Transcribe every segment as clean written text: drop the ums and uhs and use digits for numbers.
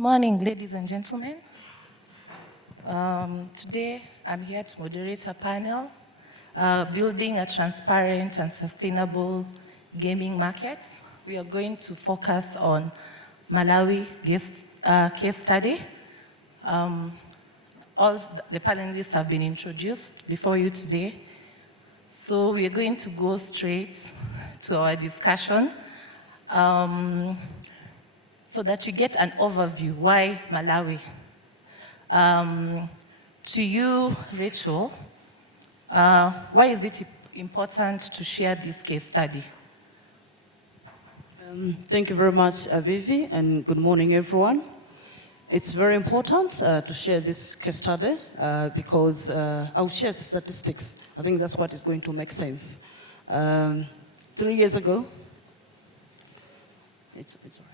morning, ladies and gentlemen. Today, I'm here to moderate a panel, building a transparent and sustainable gaming market. We are going to focus on Malawi case study. All the panelists have been introduced before you today. So we are going to go straight to our discussion so that you get an overview. Why Malawi? To you, Rachel, why is it important to share this case study? Thank you very much, Vivi, and good morning, everyone. It's very important to share this case study because I'll share the statistics. I think that's what is going to make sense. 3 years ago, it's all right.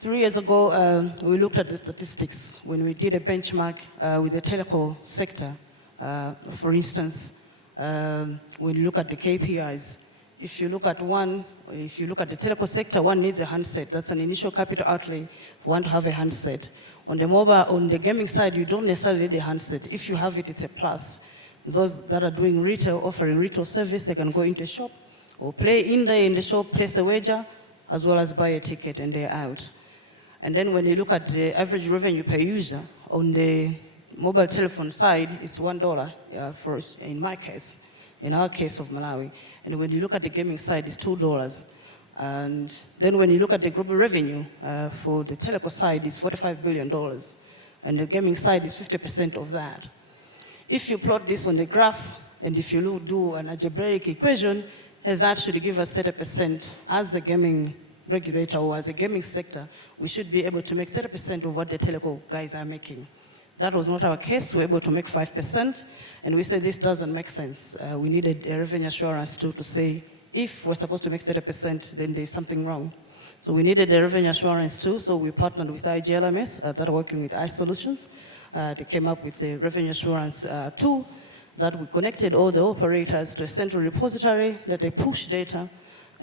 3 years ago, we looked at the statistics when we did a benchmark with the telecom sector. For instance, when you look at the KPIs, if you look at the telecom sector, one needs a handset. That's an initial capital outlay for one to have a handset. On the gaming side, you don't necessarily need a handset. If you have it, it's a plus. Those that are doing retail, offering retail service, they can go into a shop or play in there in the shop, place a wager, as well as buy a ticket, and they're out. And then when you look at the average revenue per user, on the mobile telephone side, it's $1 for us, in my case, in our case of Malawi. And when you look at the gaming side, it's $2. And then when you look at the global revenue for the telecom side, it's $45 billion. And the gaming side is 50% of that. If you plot this on the graph, and if you do an algebraic equation, that should give us 30% as a gaming regulator or as a gaming sector. We should be able to make 30% of what the telecom guys are making. That was not our case. We were able to make 5%, and we said this doesn't make sense. We needed a revenue assurance to say, if we're supposed to make 30%, then there's something wrong. So we needed a revenue assurance too, so we partnered with IGLMS that are working with iSolutions. They came up with the revenue assurance tool that we connected all the operators to a central repository that they push data.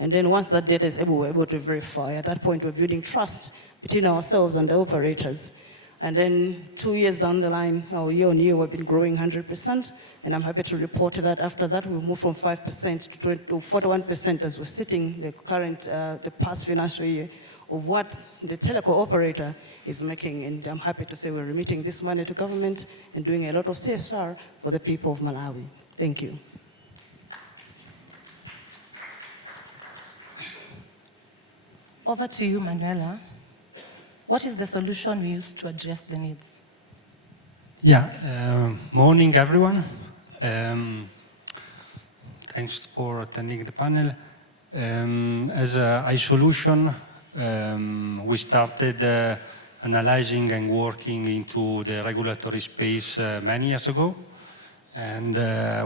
And then once that data is we're able to verify. At that point, we're building trust between ourselves and the operators. And then 2 years down the line, or year on year, we've been growing 100%. And I'm happy to report that after that, we moved from 5% to 41% as we're sitting the past financial year of what the telecom operator is making. And I'm happy to say we're remitting this money to government and doing a lot of CSR for the people of Malawi. Thank you. Over to you, Manuela. What is the solution we use to address the needs? Yeah, morning everyone. Thanks for attending the panel. As a iSolution, we started analyzing and working into the regulatory space many years ago. And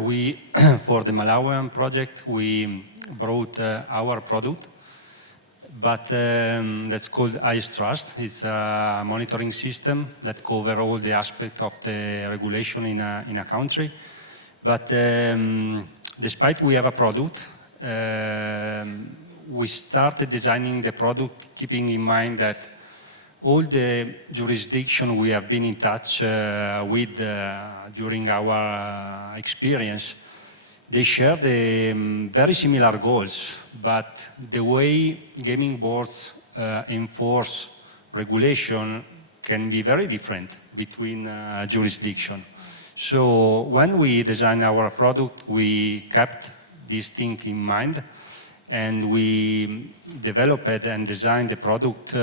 we, for the Malawian project, we brought our product. But that's called ICE Trust. It's a monitoring system that covers all the aspects of the regulation in a country. But despite we have a product, we started designing the product keeping in mind that all the jurisdiction we have been in touch with during our experience, they share the very similar goals, but the way gaming boards enforce regulation can be very different between jurisdictions. So when we designed our product, we kept this thing in mind, and we developed and designed the product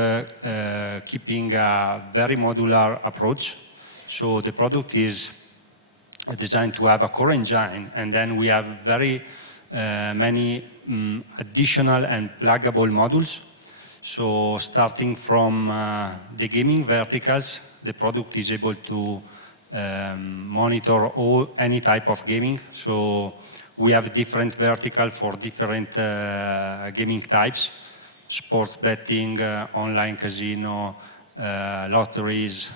keeping a very modular approach. So the product is designed to have a core engine, and then we have very many additional and pluggable modules. So starting from the gaming verticals, the product is able to monitor any type of gaming. So we have different verticals for different gaming types: sports betting, online casino, lotteries,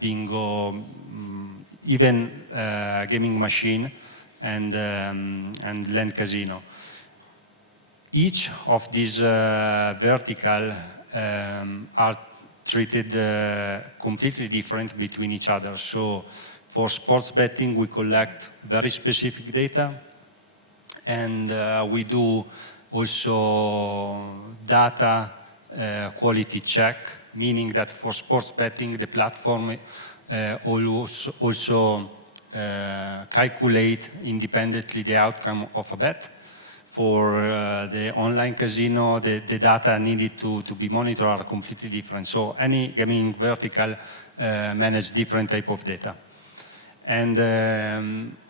bingo, even gaming machine, and land casino. Each of these verticals are treated completely different between each other. So for sports betting, we collect very specific data, and we do also data quality check, meaning that for sports betting, the platform also calculate independently the outcome of a bet. For the online casino, the data needed to be monitored are completely different. So any gaming vertical manage different type of data. And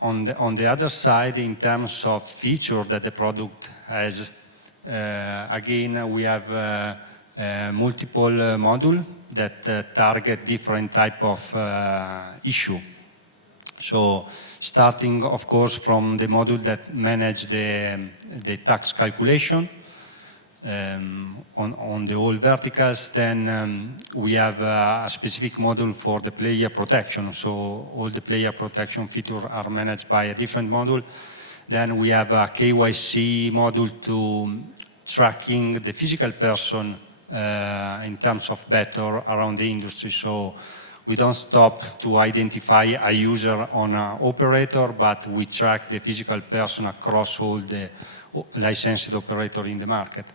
on the other side, in terms of feature that the product has, again, we have multiple modules that target different type of issue. So starting, of course, from the module that manage the tax calculation on the all verticals, then we have a specific module for the player protection. So all the player protection features are managed by a different module. Then we have a KYC module to tracking the physical person in terms of better around the industry. So we don't stop to identify a user on an operator, but we track the physical person across all the licensed operator in the market.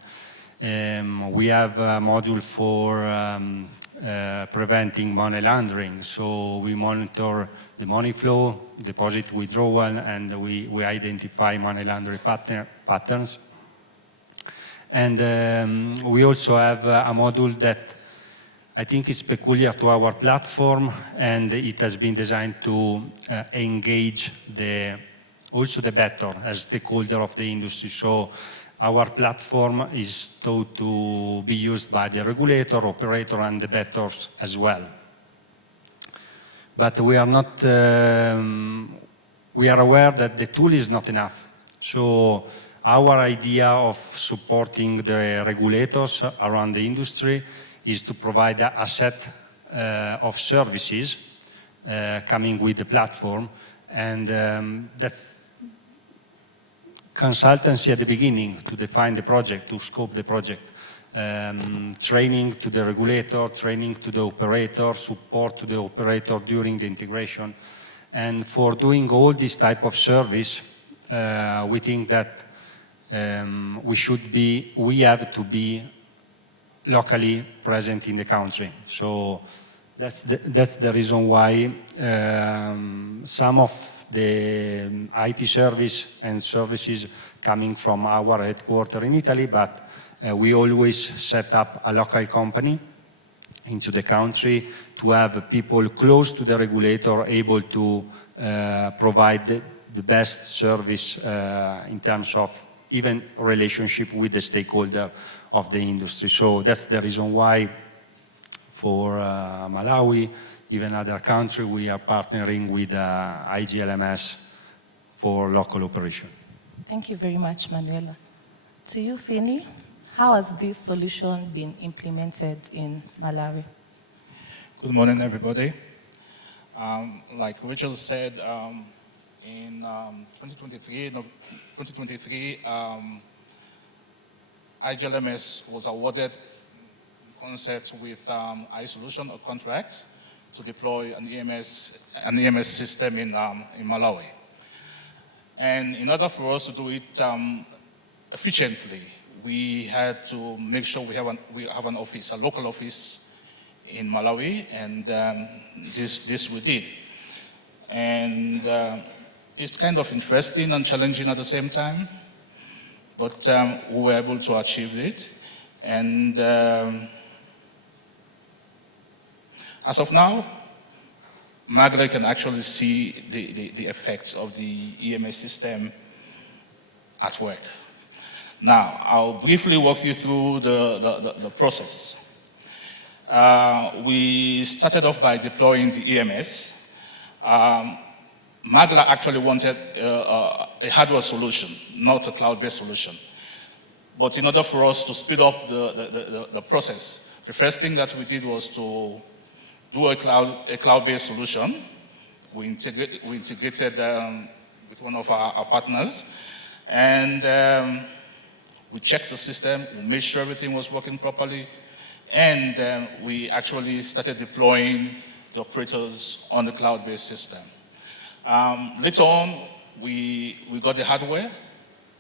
We have a module for preventing money laundering. So we monitor the money flow, deposit withdrawal, and we identify money laundering patterns. And we also have a module that I think is peculiar to our platform, and it has been designed to engage also the bettor as stakeholder of the industry. So our platform is thought to be used by the regulator, operator, and the bettors as well. But we are not. We are aware that the tool is not enough. So our idea of supporting the regulators around the industry is to provide a set of services coming with the platform, and that's consultancy at the beginning to define the project, to scope the project, training to the regulator, training to the operator, support to the operator during the integration. And for doing all this type of service, we think that we have to be locally present in the country. So that's the reason why some of the IT service and services coming from our headquarters in Italy, but we always set up a local company into the country to have people close to the regulator able to provide the best service in terms of even relationship with the stakeholder of the industry. So that's the reason why for Malawi, even other countries, we are partnering with IGLMS for local operation. Thank you very much, Manuela. To you, Fini, how has this solution been implemented in Malawi? Good morning, everybody. Like Rachel said, in 2023, IGLMS was awarded concept with iSolution or contracts to deploy an EMS system in Malawi. And in order for us to do it efficiently, we had to make sure we have an office, a local office in Malawi, and this we did. And it's kind of interesting and challenging at the same time, but we were able to achieve it. And as of now, MAGLA can actually see the effects of the EMS system at work. Now, I'll briefly walk you through the process. We started off by deploying the EMS. MAGLA actually wanted a hardware solution, not a cloud-based solution. But in order for us to speed up the process, the first thing that we did was to do a cloud-based solution. We integrated with one of our partners, and we checked the system, we made sure everything was working properly, And we actually started deploying the operators on the cloud-based system. Later on, we got the hardware,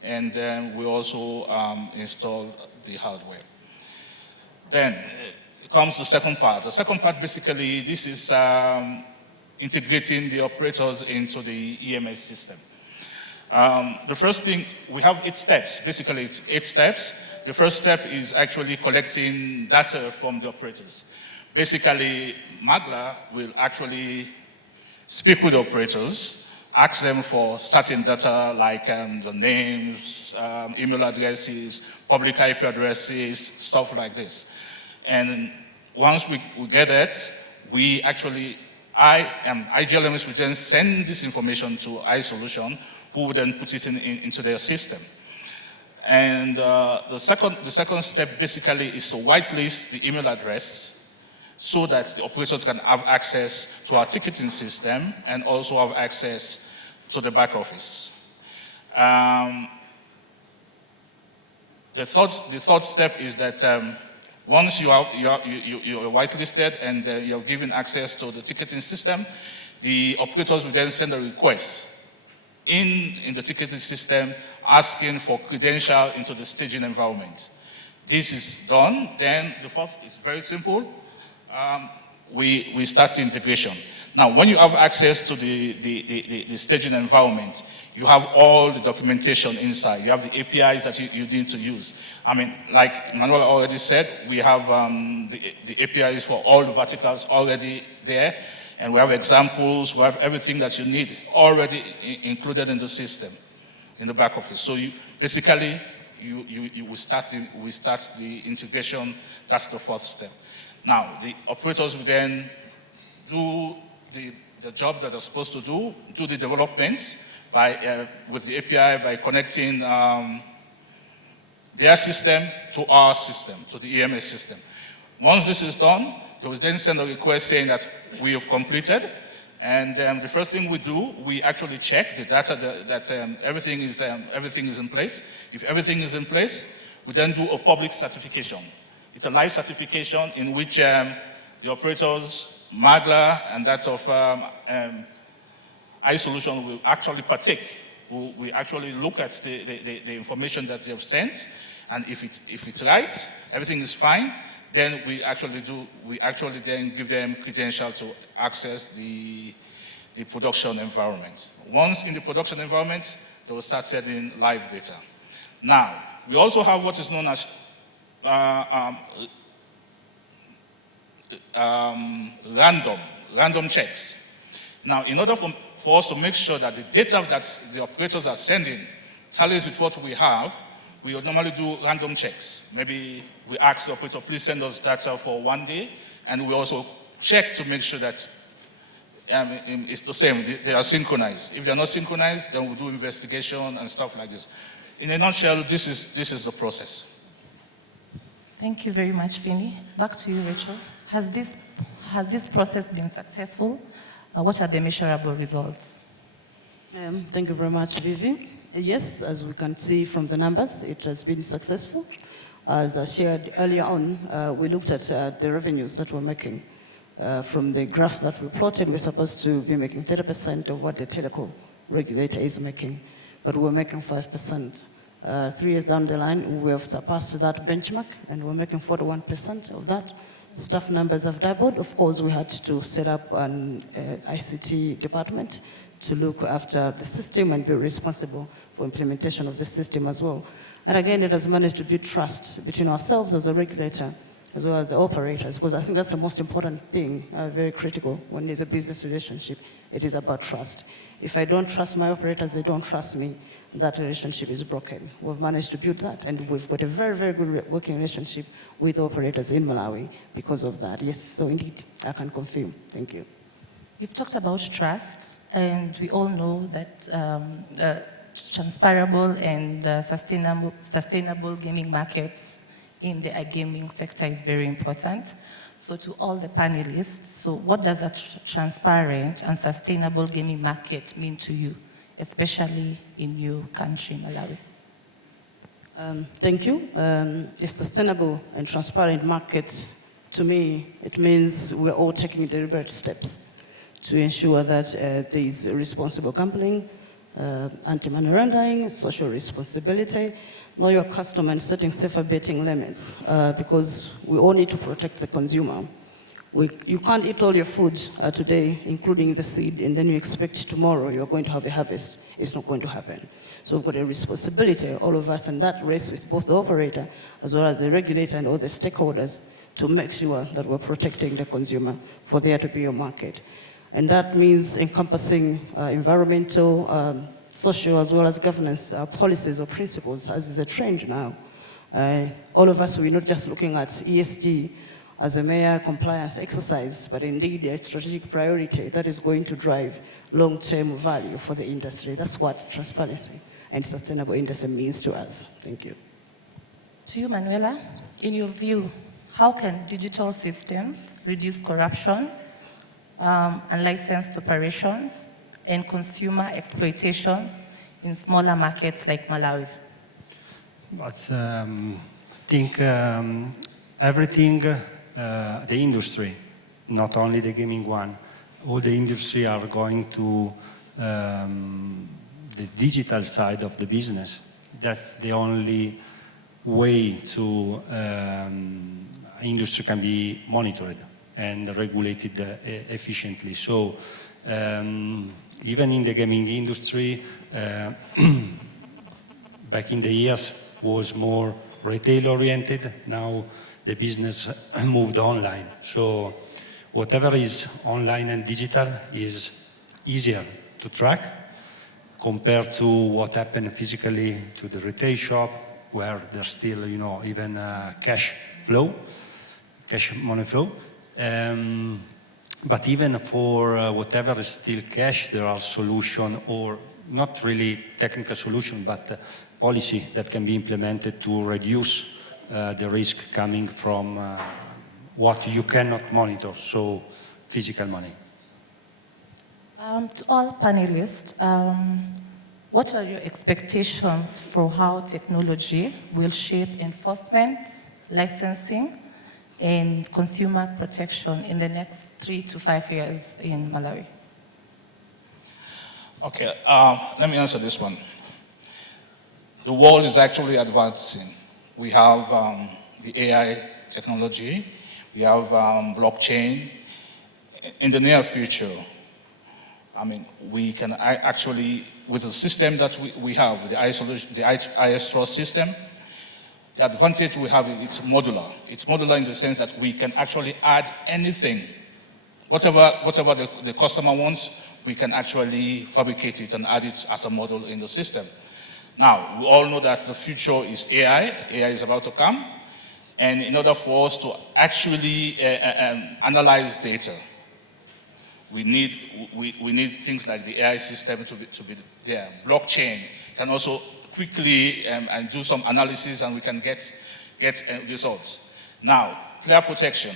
and then we also installed the hardware. Then comes the second part. The second part, basically, this is integrating the operators into the EMS system. The first thing, we have 8 steps. Basically, it's 8 steps. The first step is actually collecting data from the operators. Basically, MAGLA will actually speak with the operators, ask them for certain data like the names, email addresses, public IP addresses, stuff like this. And once we get it, we actually, IGLMS will then send this information to iSolution, who will then put it into their system. And the second step basically is to whitelist the email address so that the operators can have access to our ticketing system and also have access to the back office. The third step is that once you're whitelisted and you're given access to the ticketing system, the operators will then send a request in the ticketing system asking for credential into the staging environment. This is done, then the fourth is very simple. We start the integration. Now, when you have access to the staging environment, you have all the documentation inside. You have the APIs that you need to use. I mean, like Manuel already said, we have the APIs for all the verticals already there, and we have examples, we have everything that you need already included in the system, in the back office. So basically, we start the integration. That's the fourth step. Now, the operators will then do the job that they're supposed to do the development with the API by connecting their system to our system, to the EMS system. Once this is done, they will then send a request saying that we have completed. And the first thing we do, we actually check the data that everything is in place. If everything is in place, we then do a public certification. It's a live certification in which the operators, MAGLA, and that of iSolution will actually partake. We actually look at the information that they've sent, and if it's right, everything is fine, then we actually then give them credential to access the production environment. Once in the production environment, they will start sending live data. Now, we also have what is known as random checks. Now, in order for us to make sure that the data that the operators are sending tallies with what we have, we would normally do random checks. Maybe we ask the operator, please send us data for 1 day, and we also check to make sure that it's the same, they are synchronized. If they're not synchronized, then we'll do investigation and stuff like this. In a nutshell, this is the process. Thank you very much, Finny. Back to you, Rachel. Has this process been successful? What are the measurable results? Thank you very much, Vivi. Yes, as we can see from the numbers, it has been successful. As I shared earlier on, we looked at the revenues that we're making. From the graph that we plotted, we're supposed to be making 30% of what the telecom regulator is making, but we're making 5%. 3 years down the line, we have surpassed that benchmark, and we're making 41% of that. Staff numbers have doubled. Of course, we had to set up an ICT department to look after the system and be responsible for implementation of the system as well. And again, it has managed to build trust between ourselves as a regulator as well as the operators, because I think that's the most important thing, very critical when there's a business relationship. It is about trust. If I don't trust my operators, they don't trust me, that relationship is broken. We've managed to build that, and we've got a very, very good working relationship with operators in Malawi because of that. Yes, so indeed, I can confirm. Thank you. You've talked about trust, and we all know that transferable and sustainable gaming markets in the iGaming sector is very important. So to all the panelists, so what does a transparent and sustainable gaming market mean to you, especially in your country, Malawi? Thank you. A sustainable and transparent market to me, it means we're all taking deliberate steps to ensure that there is responsible gambling, anti-money laundering, social responsibility, know your customer and setting safer betting limits, because we all need to protect the consumer. You can't eat all your food today, including the seed, and then you expect tomorrow you're going to have a harvest. It's not going to happen. So we've got a responsibility, all of us, and that rests with both the operator as well as the regulator and all the stakeholders to make sure that we're protecting the consumer for there to be a market. And that means encompassing environmental, social, as well as governance policies or principles, as is a trend now. All of us, we're not just looking at ESG as a mere compliance exercise, but indeed a strategic priority that is going to drive long-term value for the industry. That's what transparency and sustainable industry means to us. Thank you. To you, Manuela, in your view, how can digital systems reduce corruption, unlicensed operations, and consumer exploitations in smaller markets like Malawi? But I think everything, the industry, not only the gaming one, all the industry are going to the digital side of the business. That's the only way to industry can be monitored and regulated efficiently. So even in the gaming industry, back in the years was more retail oriented. Now the business moved online. So whatever is online and digital is easier to track compared to what happened physically to the retail shop, where there's still, even cash money flow. But even for whatever is still cash, there are solutions, or not really technical solution, but policy that can be implemented to reduce the risk coming from what you cannot monitor, so physical money. To all panelists, what are your expectations for how technology will shape enforcement, licensing, and consumer protection in the next 3 to 5 years in Malawi? Okay, let me answer this one. The world is actually advancing. We have the AI technology, we have blockchain. In the near future, we can actually, with the system that we have, the IS Trust system, the advantage we have is it's modular. It's modular in the sense that we can actually add anything. Whatever the customer wants, we can actually fabricate it and add it as a model in the system. Now, we all know that the future is AI. AI is about to come. And in order for us to actually analyze data, we need things like the AI system to be there. Blockchain can also quickly and do some analysis, and we can get results. Now, player protection.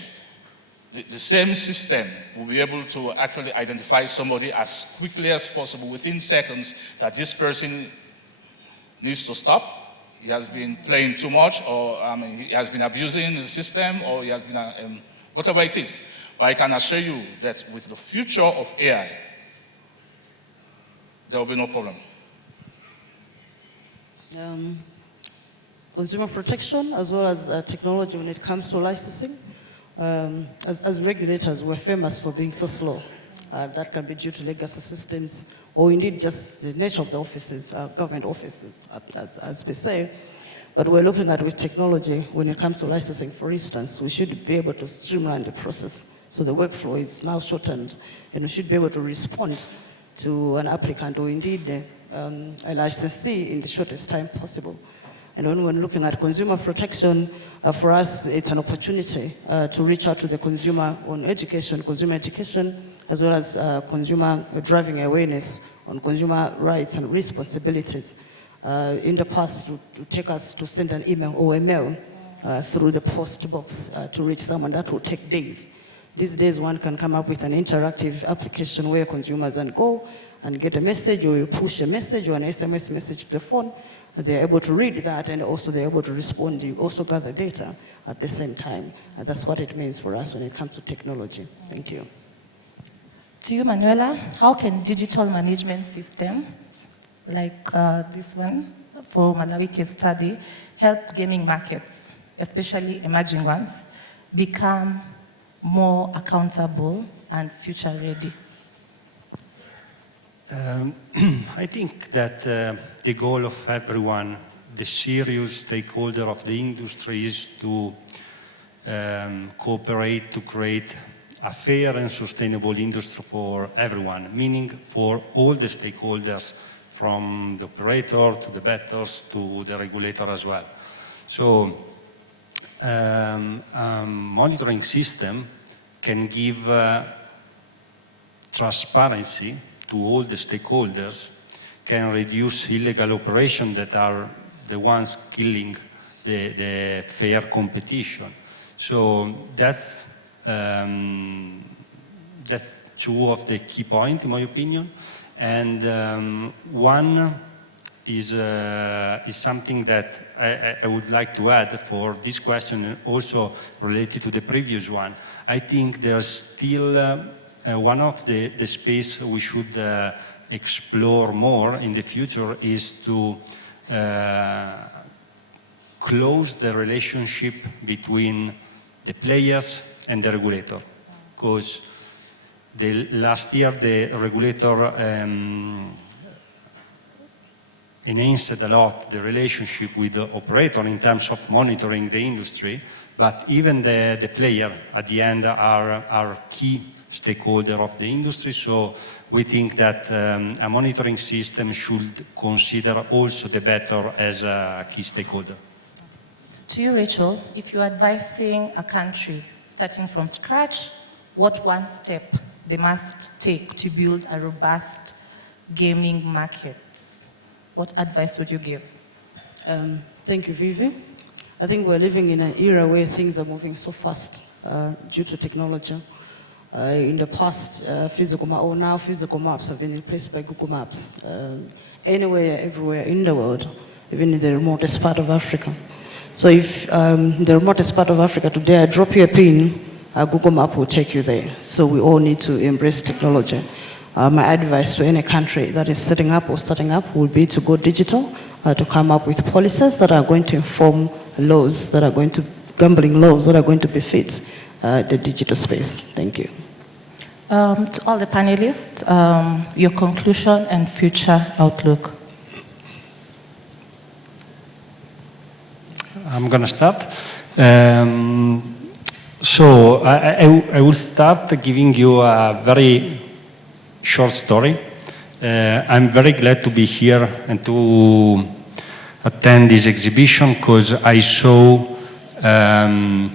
The same system will be able to actually identify somebody as quickly as possible, within seconds, that this person needs to stop. He has been playing too much, or he has been abusing the system, or he has been, whatever it is. But I can assure you that with the future of AI, there will be no problem. Consumer protection, as well as technology when it comes to licensing. As regulators, we're famous for being so slow. That can be due to legacy systems, or indeed just the nature of the offices, government offices, as we say. But we're looking at with technology, when it comes to licensing, for instance, we should be able to streamline the process. So the workflow is now shortened, and we should be able to respond to an applicant or indeed a licensee in the shortest time possible. And when we're looking at consumer protection, for us, it's an opportunity to reach out to the consumer on education, consumer education, as well as consumer driving awareness on consumer rights and responsibilities. In the past, to take us to send an email or a mail through the post box to reach someone, that will take days. These days, one can come up with an interactive application where consumers can go and get a message, or you push a message or an SMS message to the phone, they're able to read that and also they're able to respond. You also gather data at the same time. And that's what it means for us when it comes to technology. Thank you. To you, Manuela, how can digital management systems like this one for Malawi case study help gaming markets, especially emerging ones, become more accountable and future ready? I think that the goal of everyone, the serious stakeholder of the industry, is to cooperate to create a fair and sustainable industry for everyone, meaning for all the stakeholders, from the operator to the bettors to the regulator as well. So monitoring system can give transparency to all the stakeholders, can reduce illegal operations that are the ones killing the fair competition. So that's two of the key points, in my opinion. And one is something that I would like to add for this question, and also related to the previous one. I think there's still one of the space we should explore more in the future is to close the relationship between the players and the regulator. Because last year the regulator enhanced a lot the relationship with the operator in terms of monitoring the industry, but even the player at the end are key stakeholder of the industry. So we think that a monitoring system should consider also the better as a key stakeholder. To you, Rachel, if you're advising a country starting from scratch, what one step they must take to build a robust gaming market? What advice would you give? Thank you, Vivi. I think we're living in an era where things are moving so fast due to technology. In the past, physical maps have been replaced by Google Maps. Anywhere, everywhere in the world, even in the remotest part of Africa. So if the remotest part of Africa today, I drop you a pin, a Google Map will take you there. So we all need to embrace technology. My advice to any country that is setting up or starting up would be to go digital, to come up with policies that are going to inform laws that are going to, gambling laws that are going to befit the digital space. Thank you. To all the panelists, your conclusion and future outlook. I'm going to start. So I will start giving you a very short story. I'm very glad to be here and to attend this exhibition because I saw a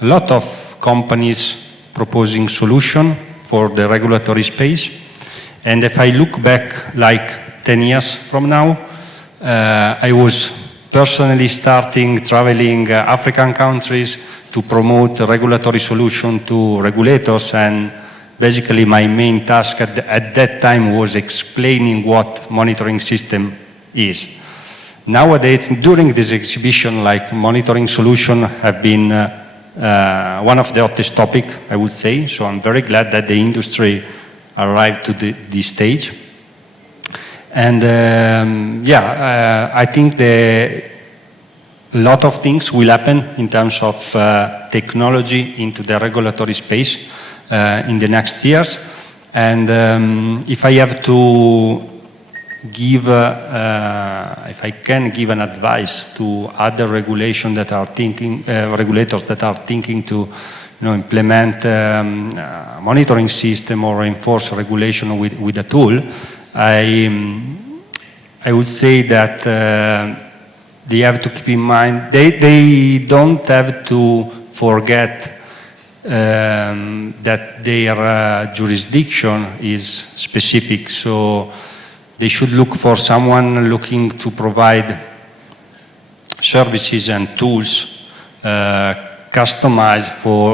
lot of companies proposing solutions for the regulatory space. And if I look back like 10 years from now, I was personally traveling African countries to promote a regulatory solution to regulators, and basically my main task at that time was explaining what monitoring system is. Nowadays, during this exhibition, like monitoring solution have been one of the hottest topic, I would say. So I'm very glad that the industry arrived to this stage. And I think a lot of things will happen in terms of technology into the regulatory space in the next years. And if I have to give, if I can give an advice to other regulators that are thinking to implement monitoring system or enforce regulation with a tool, I would say that they have to keep in mind, they don't have to forget that their jurisdiction is specific. So they should look for someone looking to provide services and tools customized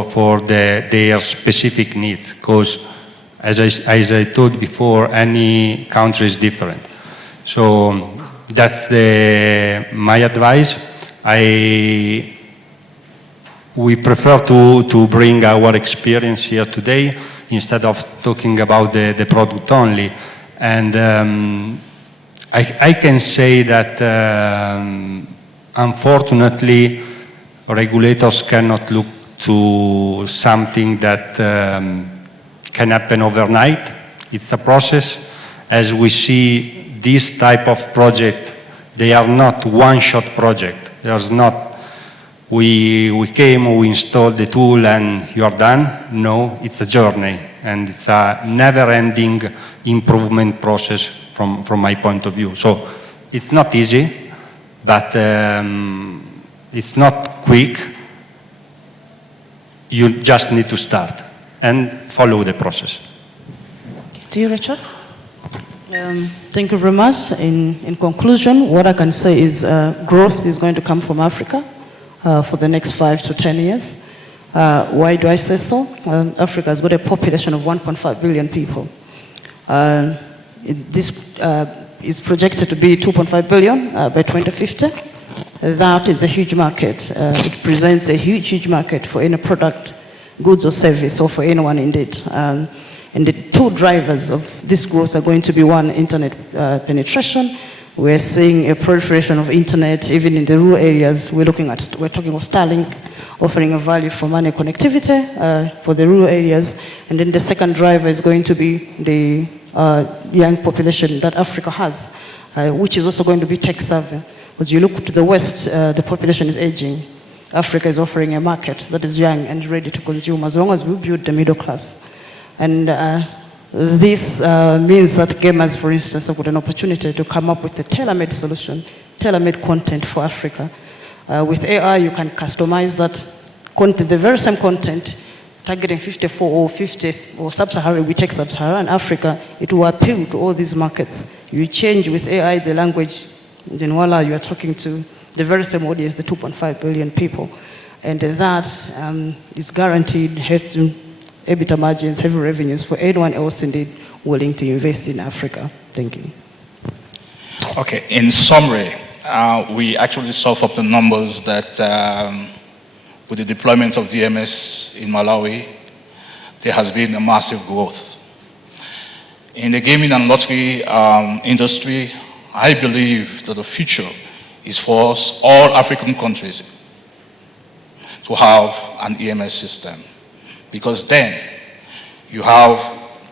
for their specific needs, because as I told before, any country is different. So That's my advice. We prefer to bring our experience here today instead of talking about the product only. And I can say that unfortunately regulators cannot look to something that can happen overnight. It's a process. As we see this type of project, they are not one-shot project. There's not, we came, we installed the tool and you're done. No, it's a journey and it's a never-ending improvement process from my point of view. So it's not easy, but it's not quick. You just need to start and follow the process. To you, Rachel. Thank you very much. In conclusion, what I can say is growth is going to come from Africa for the next 5 to 10 years. Why do I say so? Africa has got a population of 1.5 billion people. This is projected to be 2.5 billion by 2050. That is a huge market. It presents a huge market for any product, goods or service, or for anyone indeed. And the two drivers of this growth are going to be, one, internet penetration. We're seeing a proliferation of internet even in the rural areas. We're talking of Starlink offering a value for money connectivity for the rural areas. And then the second driver is going to be the young population that Africa has, which is also going to be tech savvy. As you look to the West, the population is aging. Africa is offering a market that is young and ready to consume as long as we build the middle class. And this means that gamers, for instance, have got an opportunity to come up with a tailor-made solution, tailor-made content for Africa. With AI, you can customize that content, the very same content, targeting 54 or 50 or sub-Saharan, we take sub-Saharan Africa, it will appeal to all these markets. You change with AI the language, then voila, you are talking to the very same audience, the 2.5 billion people. And that is guaranteed healthy EBITDA margins, heavy revenues for anyone else indeed willing to invest in Africa. Thank you. Okay, in summary, we actually solved up the numbers that with the deployment of DMS in Malawi, there has been a massive growth. In the gaming and lottery industry, I believe that the future is for us, all African countries, to have an EMS system. Because then you have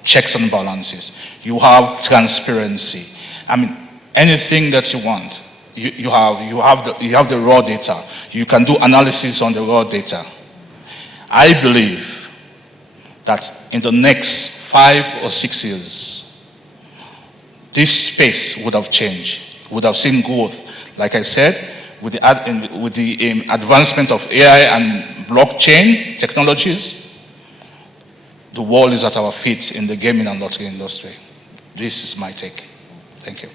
checks and balances, you have transparency. I mean, anything that you want, you have the raw data. You can do analysis on the raw data. I believe that in the next 5 or 6 years, this space would have changed, would have seen growth. Like I said, with the advancement of AI and blockchain technologies, the world is at our feet in the gaming and lottery industry. This is my take. Thank you.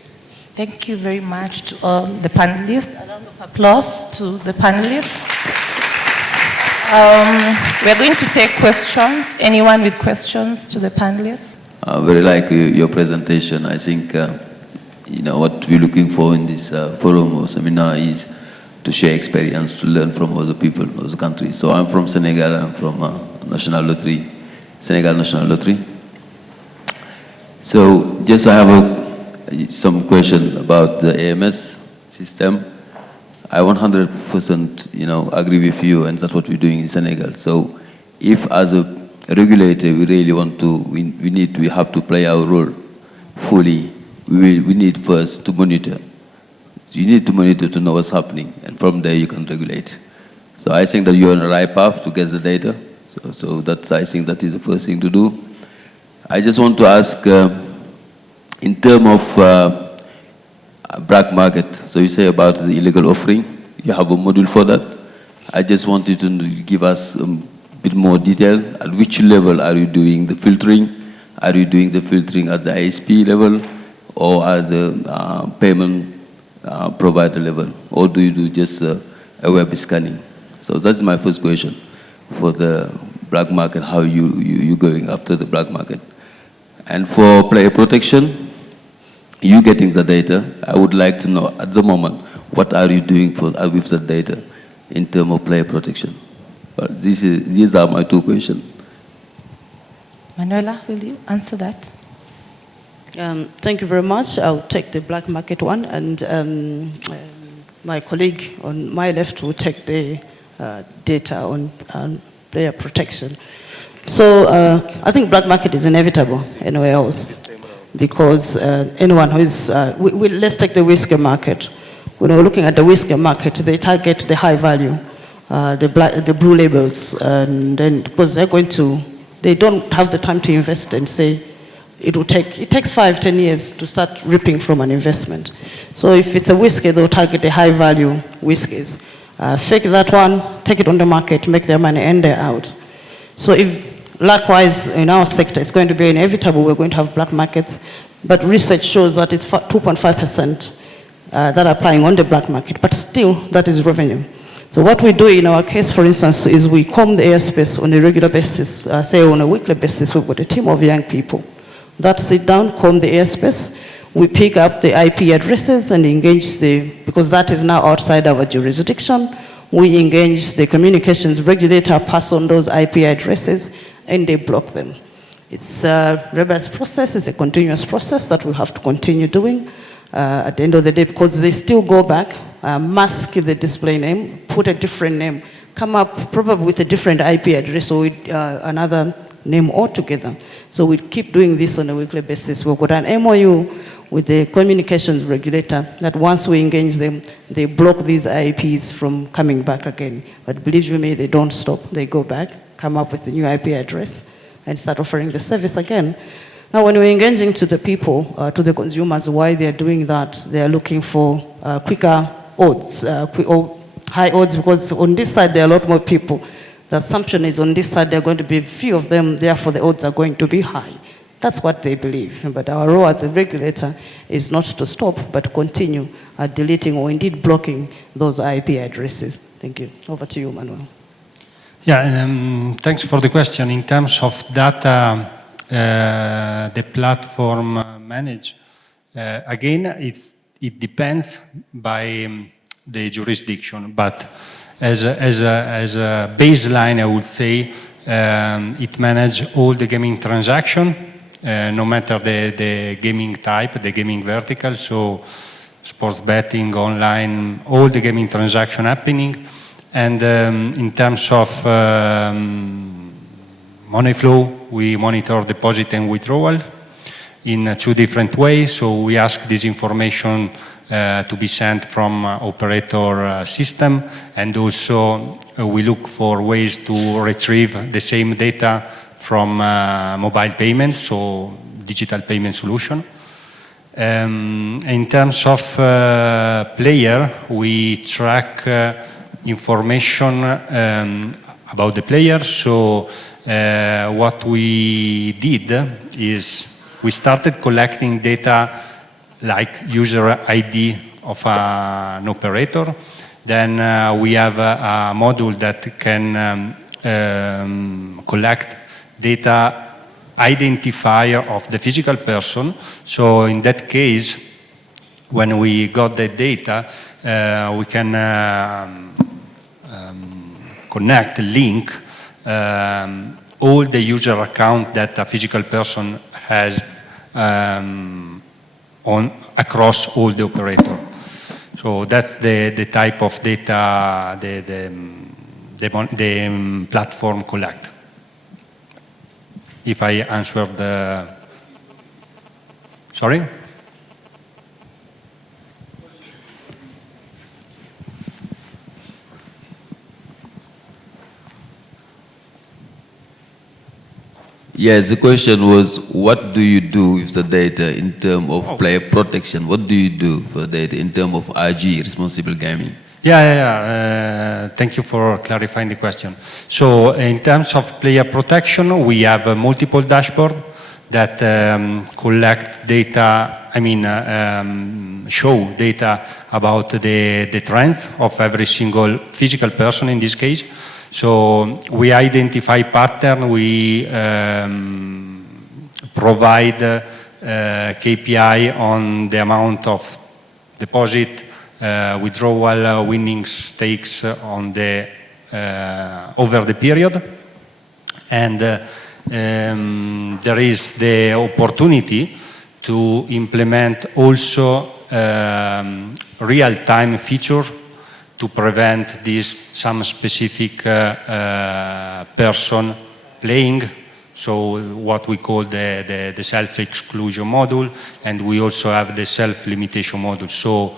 Thank you very much to all the panelists. A round of applause to the panelists. We're going to take questions. Anyone with questions to the panelists? Very like your presentation. I think what we're looking for in this forum or seminar is to share experience, to learn from other people, other countries. So I'm from Senegal. I'm from National Lottery, Senegal National Lottery. So just I have some question about the AMS system. I 100% agree with you, and that's what we're doing in Senegal. So if as a regulator we really want to, we have to play our role fully. We need first to monitor. You need to monitor to know what's happening, and from there you can regulate. So I think that you're on the right path to get the data. So that's, I think that is the first thing to do. I just want to ask, in terms of black market, so you say about the illegal offering, you have a module for that. I just wanted to give us a bit more detail. At which level are you doing the filtering? Are you doing the filtering at the ISP level or as a payment provider level? Or do you do just a web scanning? So that's my first question for the black market, how you going after the black market. And for player protection, you getting the data, I would like to know at the moment, what are you doing with the data in terms of player protection? These are my two questions. Manuela, will you answer that? Thank you very much. I'll take the black market one, and my colleague on my left will take the data on player protection. So I think black market is inevitable anywhere else, because anyone who is, let's take the whiskey market. When we're looking at the whiskey market, they target the high value, the blue labels, and then because they don't have the time to invest and say, it takes 5-10 years to start reaping from an investment. So if it's a whiskey, they'll target the high value whiskeys. Fake that one, take it on the market, make their money, and they're out. So if likewise in our sector, it's going to be inevitable, we're going to have black markets, but research shows that it's 2.5% that are applying on the black market, but still that is revenue. So what we do in our case, for instance, is we comb the airspace on a regular basis, say on a weekly basis. We've got a team of young people that sit down, comb the airspace. We pick up the IP addresses and engage because that is now outside our jurisdiction, we engage the communications regulator, pass on those IP addresses, and they block them. It's a robust process, it's a continuous process that we have to continue doing at the end of the day, because they still go back, mask the display name, put a different name, come up probably with a different IP address or with, another name altogether. So we keep doing this on a weekly basis. We've got an MOU with the communications regulator that once we engage them, they block these IPs from coming back again. But believe you me, they don't stop. They go back, come up with a new IP address, and start offering the service again. Now, when we're engaging to the people, to the consumers, why they're doing that, they're looking for quicker odds, or high odds, because on this side, there are a lot more people. The assumption is on this side, there are going to be few of them, therefore the odds are going to be high. That's what they believe. But our role as a regulator is not to stop, but to continue deleting or indeed blocking those IP addresses. Thank you. Over to you, Manuel. Yeah, thanks for the question. In terms of data, the platform manage, again, it depends by the jurisdiction, but as a baseline, I would say it manages all the gaming transaction, no matter the gaming type, the gaming vertical, so sports betting, online, all the gaming transaction happening. And in terms of money flow, we monitor deposit and withdrawal in two different ways. So we ask this information to be sent from operator system, and also we look for ways to retrieve the same data from mobile payment, so digital payment solution. In terms of player, we track information about the players. So what we did is we started collecting data like user ID of an operator. Then we have a module that can collect data identifier of the physical person. So in that case, when we got the data, we can connect, link all the user account that a physical person has across all the operator. So that's the type of data the platform collect. If I answered the... Sorry? Yes, the question was, what do you do with the data in terms of player protection? What do you do for data in terms of RG, responsible gaming? Thank you for clarifying the question. So in terms of player protection, we have a multiple dashboard that collect data, show data about the trends of every single physical person in this case. So we identify pattern, we provide KPI on the amount of deposit, withdrawal, winning stakes on the over the period, and there is the opportunity to implement also real-time feature to prevent some specific person playing. So what we call the self-exclusion module, and we also have the self-limitation module. So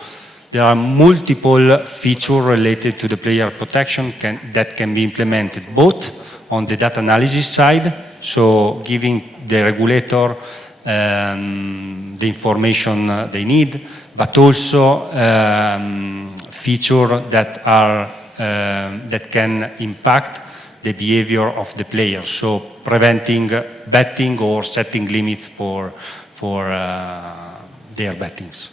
there are multiple features related to the player protection that can be implemented both on the data analysis side, so giving the regulator the information they need, but also features that can impact the behavior of the player, so preventing betting or setting limits for their bettings.